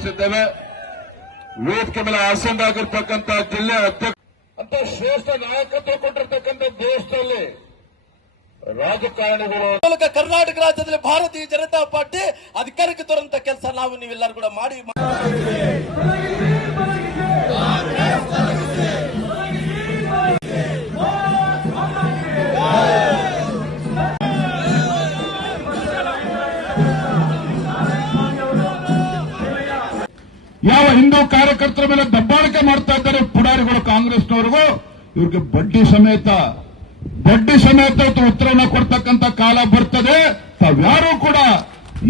ಭಾಗವಹಿಸಿದ್ದೇವೆ ವೇದಿಕೆ ಮೇಲೆ ಆಸೀನರಾಗಿರ್ತಕ್ಕಂಥ ಜಿಲ್ಲೆ ಅಧ್ಯಕ್ಷ ಅಂತ ಶ್ರೇಷ್ಠ ನಾಯಕತ್ವ ಕೊಟ್ಟಿರ್ತಕ್ಕಂಥ ದೇಶದಲ್ಲಿ ರಾಜಕಾರಣಿಗಳು ಕರ್ನಾಟಕ ರಾಜ್ಯದಲ್ಲಿ ಭಾರತೀಯ ಜನತಾ ಪಾರ್ಟಿ ಅಧಿಕಾರಕ್ಕೆ ತರುವಂತ ಕೆಲಸ ನಾವು ನೀವೆಲ್ಲರೂ ಕೂಡ ಮಾಡಿ ಯಾವ ಹಿಂದೂ ಕಾರ್ಯಕರ್ತರ ಮೇಲೆ ದಬ್ಬಾಳಿಕೆ ಮಾಡ್ತಾ ಇದ್ದಾರೆ ಪುಡಾರಿಗಳು ಕಾಂಗ್ರೆಸ್ನವರಿಗೂ, ಇವ್ರಿಗೆ ಬಡ್ಡಿ ಸಮೇತ. ಬಡ್ಡಿ ಸಮೇತ ಉತ್ತರವನ್ನು ಕೊಡ್ತಕ್ಕಂಥ ಕಾಲ ಬರ್ತದೆ. ತಾವ್ಯಾರೂ ಕೂಡ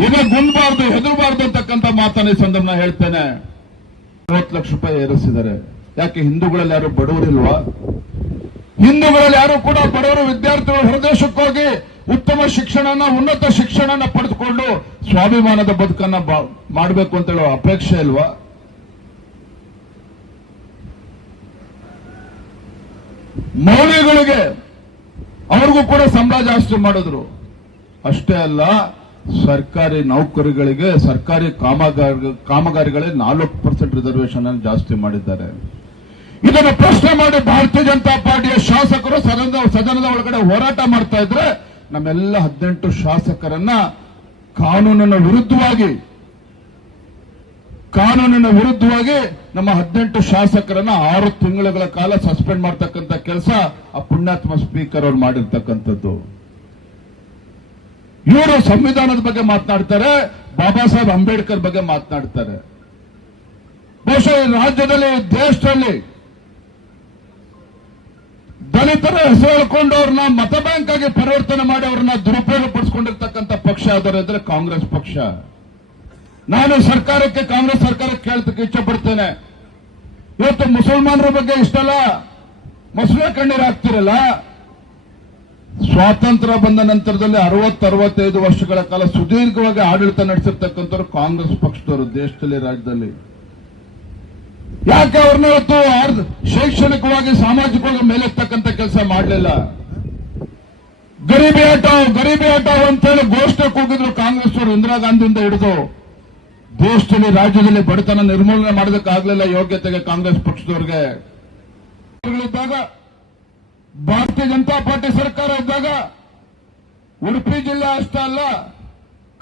ಈಗ ಗುಂದಬಾರ್ದು ಹೆದರಬಾರ್ದು ಅಂತಕ್ಕಂಥ ಮಾತನ್ನ ಈ ಸಂದರ್ಭ ಹೇಳ್ತೇನೆ. ಅರವತ್ತು ಲಕ್ಷ ರೂಪಾಯಿ ಏರಿಸಿದ್ದಾರೆ. ಯಾಕೆ ಹಿಂದೂಗಳಲ್ಲಿ ಯಾರು ಬಡವರಿಲ್ವಾ? ಹಿಂದೂಗಳಲ್ಲಿ ಯಾರು ಕೂಡ ಬಡವರು ವಿದ್ಯಾರ್ಥಿಗಳು ಹೊರದೇಶಕ್ಕೆ ಉತ್ತಮ ಶಿಕ್ಷಣನ, ಉನ್ನತ ಶಿಕ್ಷಣನ ಪಡೆದುಕೊಂಡು ಸ್ವಾಭಿಮಾನದ ಬದುಕನ್ನ ಮಾಡಬೇಕು ಅಂತ ಹೇಳುವ ಅಪೇಕ್ಷೆ ಇಲ್ವಾ? ಮೌಲ್ಯಗಳಿಗೆ ಅವ್ರಿಗೂ ಕೂಡ ಸಂಬಳ ಜಾಸ್ತಿ ಮಾಡಿದ್ರು. ಅಷ್ಟೇ ಅಲ್ಲ, ಸರ್ಕಾರಿ ನೌಕರಿಗಳಿಗೆ, ಸರ್ಕಾರಿ ಕಾಮಗಾರಿ ಕಾಮಗಾರಿಗಳೇ ನಾಲ್ಕು ಪರ್ಸೆಂಟ್ ರಿಸರ್ವೇಶನ್ ಅನ್ನು ಜಾಸ್ತಿ ಮಾಡಿದ್ದಾರೆ. ಇದನ್ನು ಪ್ರಶ್ನೆ ಮಾಡಿ ಭಾರತೀಯ ಜನತಾ ಪಾರ್ಟಿಯ ಶಾಸಕರು ಸದನದ ಸದನದ ಒಳಗಡೆ ಹೋರಾಟ ಮಾಡ್ತಾ ಇದ್ರೆ, ನಮ್ಮೆಲ್ಲ ಹದಿನೆಂಟು ಶಾಸಕರನ್ನ ಕಾನೂನಿನ ವಿರುದ್ಧವಾಗಿ ಕಾನೂನಿನ ವಿರುದ್ಧವಾಗಿ ನಮ್ಮ ಹದಿನೆಂಟು ಶಾಸಕರನ್ನ ಆರು ತಿಂಗಳುಗಳ ಕಾಲ ಸಸ್ಪೆಂಡ್ ಮಾಡ್ತಕ್ಕಂಥ ಕೆಲಸ ಆ ಪುಣ್ಯಾತ್ಮ ಸ್ಪೀಕರ್ ಅವರು ಮಾಡಿರ್ತಕ್ಕಂಥದ್ದು. ಇವರು ಸಂವಿಧಾನದ ಬಗ್ಗೆ ಮಾತನಾಡ್ತಾರೆ, ಬಾಬಾ ಸಾಹೇಬ್ ಅಂಬೇಡ್ಕರ್ ಬಗ್ಗೆ ಮಾತನಾಡ್ತಾರೆ. ಬಹುಶಃ ರಾಜ್ಯದಲ್ಲಿ ದೇಶದಲ್ಲಿ ದಲಿತರ ಹೆಸರು ಹೇಳ್ಕೊಂಡು ಅವ್ರನ್ನ ಮತ ಬ್ಯಾಂಕ್ ಆಗಿ ಪರಿವರ್ತನೆ ಮಾಡಿ ಅವ್ರನ್ನ ದುರುಪಯೋಗ ಪಡಿಸಿಕೊಂಡಿರ್ತಕ್ಕಂಥ ಪಕ್ಷ ಅಂದ್ರೆ ಕಾಂಗ್ರೆಸ್ ಪಕ್ಷ. ನಾನು ಸರ್ಕಾರಕ್ಕೆ, ಕಾಂಗ್ರೆಸ್ ಸರ್ಕಾರಕ್ಕೆ ಕೇಳ್ತಕ್ಕೆ ಇಚ್ಛಪಡ್ತೇನೆ ಇವತ್ತು ಮುಸಲ್ಮಾನರ ಬಗ್ಗೆ ಇಷ್ಟಲ್ಲ. ಮೊಸಳೆ ಕಣ್ಣೀರಾಗ್ತಿರಲ್ಲ ಸ್ವಾತಂತ್ರ್ಯ ಬಂದ ನಂತರದಲ್ಲಿ ಅರವತ್ತು, ಅರವತ್ತೈದು ವರ್ಷಗಳ ಕಾಲ ಸುದೀರ್ಘವಾಗಿ ಆಡಳಿತ ನಡೆಸಿರ್ತಕ್ಕಂಥವ್ರು ಕಾಂಗ್ರೆಸ್ ಪಕ್ಷದವರು ದೇಶದಲ್ಲಿ, ರಾಜ್ಯದಲ್ಲಿ. ಯಾಕೆ ಅವ್ರನ್ನ ಇವತ್ತು ಶೈಕ್ಷಣಿಕವಾಗಿ, ಸಾಮಾಜಿಕವಾಗಿ ಮೇಲೆತ್ತಕ್ಕಂಥ ಕೆಲಸ ಮಾಡಲಿಲ್ಲ? ಗರೀಬಿ ಆಟೋ ಗರೀಬಿ ಆಟೋ ಅಂತೇಳಿ ಘೋಷಣೆ ಕೂಗಿದ್ರು ಕಾಂಗ್ರೆಸ್ ಅವರು ಇಂದಿರಾ ಗಾಂಧಿಯಿಂದ ಹಿಡಿದು. ದೇಶದಲ್ಲಿ ರಾಜ್ಯದಲ್ಲಿ ಬಡತನ ನಿರ್ಮೂಲನೆ ಮಾಡೋದಕ್ಕಾಗಲಿಲ್ಲ ಯೋಗ್ಯತೆಗೆ ಕಾಂಗ್ರೆಸ್ ಪಕ್ಷದವ್ರಿಗೆ. ಇದ್ದಾಗ ಭಾರತೀಯ ಜನತಾ ಪಾರ್ಟಿ ಸರ್ಕಾರ ಇದ್ದಾಗ ಉಡುಪಿ ಜಿಲ್ಲಾ ಅಷ್ಟೇ ಅಲ್ಲ,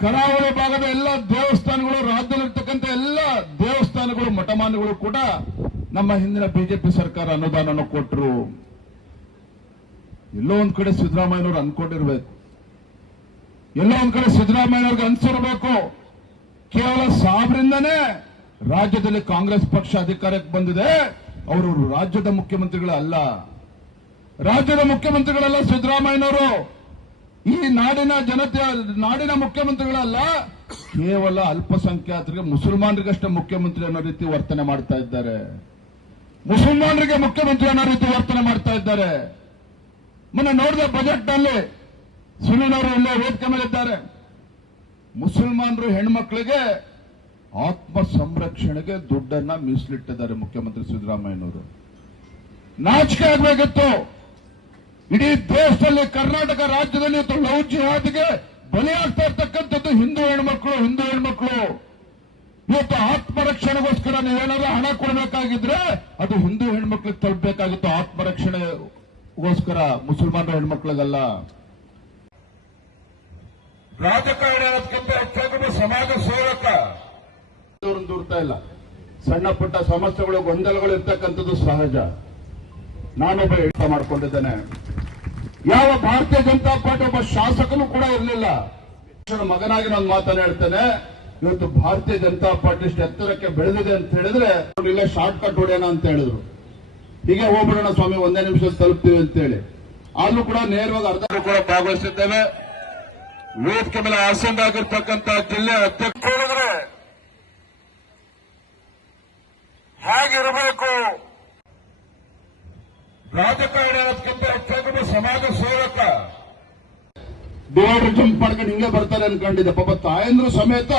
ಕರಾವಳಿ ಭಾಗದ ಎಲ್ಲ ದೇವಸ್ಥಾನಗಳು, ರಾಜ್ಯದಲ್ಲಿರ್ತಕ್ಕಂಥ ಎಲ್ಲ ದೇವಸ್ಥಾನಗಳು ಮಠಮಾನಗಳು ಕೂಡ ನಮ್ಮ ಹಿಂದಿನ ಬಿಜೆಪಿ ಸರ್ಕಾರ ಅನುದಾನ ಕೊಟ್ಟರು ಎಲ್ಲೋ ಒಂದ್ ಕಡೆ ಸಿದ್ದರಾಮಯ್ಯನವ್ರು ಅನ್ಕೊಂಡಿರ್ಬೇಕು. ಎಲ್ಲೋ ಒಂದ್ ಕಡೆ ಸಿದ್ದರಾಮಯ್ಯನವ್ರಿಗೆ ಅನ್ಸಿರ್ಬೇಕು. ಕೇವಲ ಸಾವಿರಿಂದನೇ ರಾಜ್ಯದಲ್ಲಿ ಕಾಂಗ್ರೆಸ್ ಪಕ್ಷ ಅಧಿಕಾರಕ್ಕೆ ಬಂದಿದೆ. ಅವರು ರಾಜ್ಯದ ಮುಖ್ಯಮಂತ್ರಿಗಳಲ್ಲ ರಾಜ್ಯದ ಮುಖ್ಯಮಂತ್ರಿಗಳಲ್ಲ ಸಿದ್ದರಾಮಯ್ಯನವರು. ಈ ನಾಡಿನ ಜನತೆ, ನಾಡಿನ ಮುಖ್ಯಮಂತ್ರಿಗಳಲ್ಲ ಕೇವಲ ಅಲ್ಪಸಂಖ್ಯಾತರಿಗೆ, ಮುಸಲ್ಮಾನರಿಗಷ್ಟೇ ಮುಖ್ಯಮಂತ್ರಿ ಅನ್ನೋ ರೀತಿ ವರ್ತನೆ ಮಾಡ್ತಾ ಇದ್ದಾರೆ. ಮುಸಲ್ಮಾನರಿಗೆ ಮುಖ್ಯಮಂತ್ರಿ ಅನ್ನೋ ರೀತಿ ವರ್ತನೆ ಮಾಡ್ತಾ ಇದ್ದಾರೆ. ಮೊನ್ನೆ ನೋಡಿದ ಬಜೆಟ್ನಲ್ಲಿ ಸುನಿಲ್ ಅವರು ಇಲ್ಲೇ ವೇದಿಕೆ ಮೇಲೆ ಇದ್ದಾರೆ ಮುಸಲ್ಮಾನರು ಹೆಣ್ಮಕ್ಳಿಗೆ ಆತ್ಮ ಸಂರಕ್ಷಣೆಗೆ ದುಡ್ಡನ್ನ ಮೀಸಲಿಟ್ಟಿದ್ದಾರೆ ಮುಖ್ಯಮಂತ್ರಿ ಸಿದ್ದರಾಮಯ್ಯನವರು. ನಾಚಿಕೆ ಆಗಬೇಕಿತ್ತು. ಇಡೀ ದೇಶದಲ್ಲಿ ಕರ್ನಾಟಕ ರಾಜ್ಯದಲ್ಲಿ ಲವ್ ಜಿಹಾದ್ಗೆ ಬಲಿಯಾಗ್ತಾ ಇರ್ತಕ್ಕಂಥದ್ದು ಹಿಂದೂ ಹೆಣ್ಮಕ್ಳು ಹಿಂದೂ ಹೆಣ್ಮಕ್ಳು. ಇವತ್ತು ಆತ್ಮರಕ್ಷಣೆಗೋಸ್ಕರ ನೀವೇನಾದ್ರೂ ಹಣ ಕೊಡಬೇಕಾಗಿದ್ರೆ ಅದು ಹಿಂದೂ ಹೆಣ್ಮಕ್ಳಿಗೆ ತಲುಪಬೇಕಾಗಿತ್ತು. ಆತ್ಮರಕ್ಷಣೆಗೋಸ್ಕರ ಮುಸಲ್ಮಾನರ ಹೆಣ್ಮಕ್ಳಿಗಲ್ಲ. ರಾಜಕಾರಣ ಅನ್ನೋದಕ್ಕಿಂತ ಹೆಚ್ಚಾಗಿ ಸಮಾಜ ಸೇವಕ. ದೂರ್ತಾ ಇಲ್ಲ. ಸಣ್ಣ ಪುಟ್ಟ ಸಮಸ್ಯೆಗಳು, ಗೊಂದಲಗಳು ಇರ್ತಕ್ಕಂಥದ್ದು ಸಹಜ. ನಾನೊಬ್ಬ ಹಿಡಿತ ಮಾಡ್ಕೊಂಡಿದ್ದೇನೆ. ಯಾವ ಭಾರತೀಯ ಜನತಾ ಪಾರ್ಟಿ ಒಬ್ಬ ಶಾಸಕನು ಕೂಡ ಇರಲಿಲ್ಲ. ಮಗನಾಗಿ ನಾನು ಮಾತನ್ನ ಹೇಳ್ತೇನೆ. ಇವತ್ತು ಭಾರತೀಯ ಜನತಾ ಪಾರ್ಟಿ ಇಷ್ಟು ಎತ್ತರಕ್ಕೆ ಬೆಳೆದಿದೆ ಅಂತ ಹೇಳಿದ್ರೆ ಇಲ್ಲೇ ಶಾರ್ಟ್ ಕಟ್ ಹೊಡೆಯೋಣ ಅಂತ ಹೇಳಿದ್ರು. ಹೀಗೆ ಹೋಗ್ಬಿಡೋಣ ಸ್ವಾಮಿ, ಒಂದೇ ನಿಮಿಷ ತಲುಪ್ತೀವಿ ಅಂತ ಹೇಳಿ ಆದ್ರೂ ಕೂಡ ನೇರವಾಗಿ ಅರ್ಧ ಕೂಡ ಭಾಗವಹಿಸಿದ್ದೇವೆ. ವೇದಿಕೆ ಮೇಲೆ ಆಗಿರ್ತಕ್ಕಂತ ಜಿಲ್ಲೆ ಅಧ್ಯಕ್ಷ ಹೇಳಿದ್ರೆ ಹೇಗಿರಬೇಕು? ರಾಜಕಾರಣ ಅನ್ನೋದಕ್ಕಿಂತ ಹೆಚ್ಚಾಗಿ ಸಮಾಜ ಸೇವಕ. ದೇವರು ಜಂಪ್ ಮಾಡ್ಕೊಂಡು ಹಿಂಗೆ ಬರ್ತಾರೆ ಅನ್ಕೊಂಡಿದ್ದೆ. ಪಾಪ ತಾಯಂದ್ರು ಸಮೇತ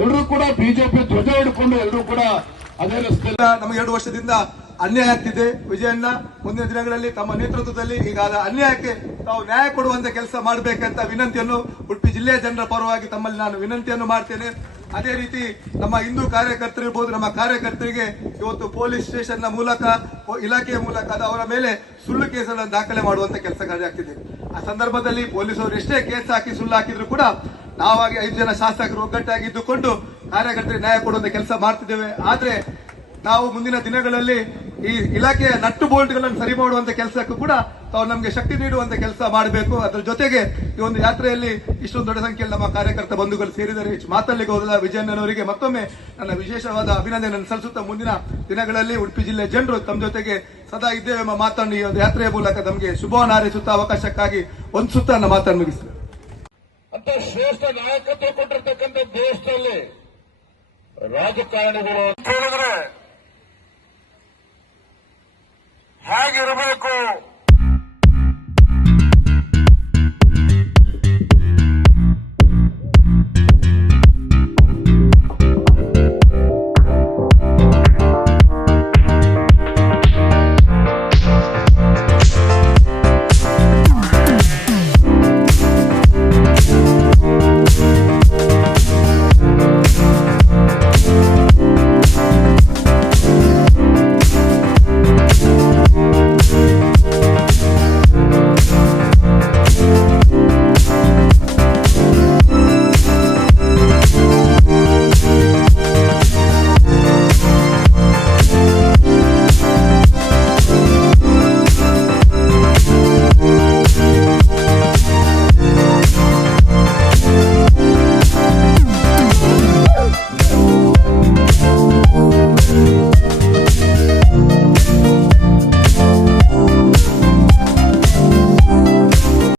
ಎಲ್ಲರೂ ಕೂಡ ಬಿಜೆಪಿ ಧ್ವಜ ಹಿಡ್ಕೊಂಡು ಎಲ್ಲರೂ ಕೂಡ ಅದೇ ರಸ್ತೆ ನಮಗೆ ಎರಡು ವರ್ಷದಿಂದ ಅನ್ಯಾಯ ಆಗ್ತಿದೆ. ವಿಜಯಣ್ಣ ಮುಂದಿನ ದಿನಗಳಲ್ಲಿ ತಮ್ಮ ನೇತೃತ್ವದಲ್ಲಿ ಈಗ ಅನ್ಯಾಯಕ್ಕೆ ತಾವು ನ್ಯಾಯ ಕೊಡುವಂತ ಕೆಲಸ ಮಾಡಬೇಕಂತ ವಿನಂತಿಯನ್ನು ಉಡುಪಿ ಜಿಲ್ಲೆಯ ಜನರ ಪರವಾಗಿ ತಮ್ಮಲ್ಲಿ ನಾನು ವಿನಂತಿಯನ್ನು ಮಾಡ್ತೇನೆ. ಅದೇ ರೀತಿ ನಮ್ಮ ಹಿಂದೂ ಕಾರ್ಯಕರ್ತರಿರ್ಬೋದು, ನಮ್ಮ ಕಾರ್ಯಕರ್ತರಿಗೆ ಇವತ್ತು ಪೊಲೀಸ್ ಸ್ಟೇಷನ್ ಮೂಲಕ ಇಲಾಖೆಯ ಮೂಲಕ ಅವರ ಮೇಲೆ ಸುಳ್ಳು ಕೇಸನ್ನು ದಾಖಲೆ ಮಾಡುವಂತ ಕೆಲಸ ಕಾರ್ಯ ಆಗ್ತಿದೆ. ಆ ಸಂದರ್ಭದಲ್ಲಿ ಪೊಲೀಸರು ಎಷ್ಟೇ ಕೇಸ್ ಹಾಕಿ ಸುಳ್ಳು ಹಾಕಿದ್ರು ಕೂಡ ನಾವಾಗಿ ಐದು ಜನ ಶಾಸಕರು ಒಗ್ಗಟ್ಟಾಗಿದ್ದುಕೊಂಡು ಕಾರ್ಯಕರ್ತರಿಗೆ ನ್ಯಾಯ ಕೊಡುವಂತ ಕೆಲಸ ಮಾಡ್ತಿದ್ದೇವೆ. ಆದ್ರೆ ನಾವು ಮುಂದಿನ ದಿನಗಳಲ್ಲಿ ಈ ಇಲಾಖೆಯ ನಟ್ಟು ಬೋಲ್ಟ್ಗಳನ್ನು ಸರಿ ಮಾಡುವಂತ ಕೆಲಸಕ್ಕೂ ಕೂಡ ತಾವು ನಮಗೆ ಶಕ್ತಿ ನೀಡುವಂತ ಕೆಲಸ ಮಾಡಬೇಕು. ಅದರ ಜೊತೆಗೆ ಈ ಒಂದು ಯಾತ್ರೆಯಲ್ಲಿ ಇಷ್ಟೊಂದು ದೊಡ್ಡ ಸಂಖ್ಯೆಯಲ್ಲಿ ನಮ್ಮ ಕಾರ್ಯಕರ್ತ ಬಂಧುಗಳು ಸೇರಿದರೆ ಹೆಚ್ಚು ಮಾತಲ್ಲಿಗೆ ಹೋದಲ್ಲ ವಿಜಯಣ್ಣನವರಿಗೆ ಮತ್ತೊಮ್ಮೆ ನನ್ನ ವಿಶೇಷವಾದ ಅಭಿನಂದನೆ ಸಲ್ಲಿಸುತ್ತಾ ಮುಂದಿನ ದಿನಗಳಲ್ಲಿ ಉಡುಪಿ ಜಿಲ್ಲೆ ಜನರು ತಮ್ಮ ಜೊತೆಗೆ ಸದಾ ಇದ್ದೇವೆ ಎಂಬ ಮಾತನ್ನು ಈ ಒಂದು ಯಾತ್ರೆಯ ಮೂಲಕ ತಮಗೆ ಶುಭವನ್ನು ಹಾರೈಸುತ್ತಾ ಅವಕಾಶಕ್ಕಾಗಿ ಒಂದು ಸುತ್ತ ನನ್ನ ಮಾತನ್ನು ಮುಗಿಸಿದೆ ಅಂತ ಶ್ರೇಷ್ಠ ನಾಯಕತ್ವ ಕೊಟ್ಟಿರ್ತಕ್ಕಂಥ ದೇಶದಲ್ಲಿ ರಾಜಕಾರಣಿಗಳು ಅಂತ ಹೇಗಿರಬೇಕು?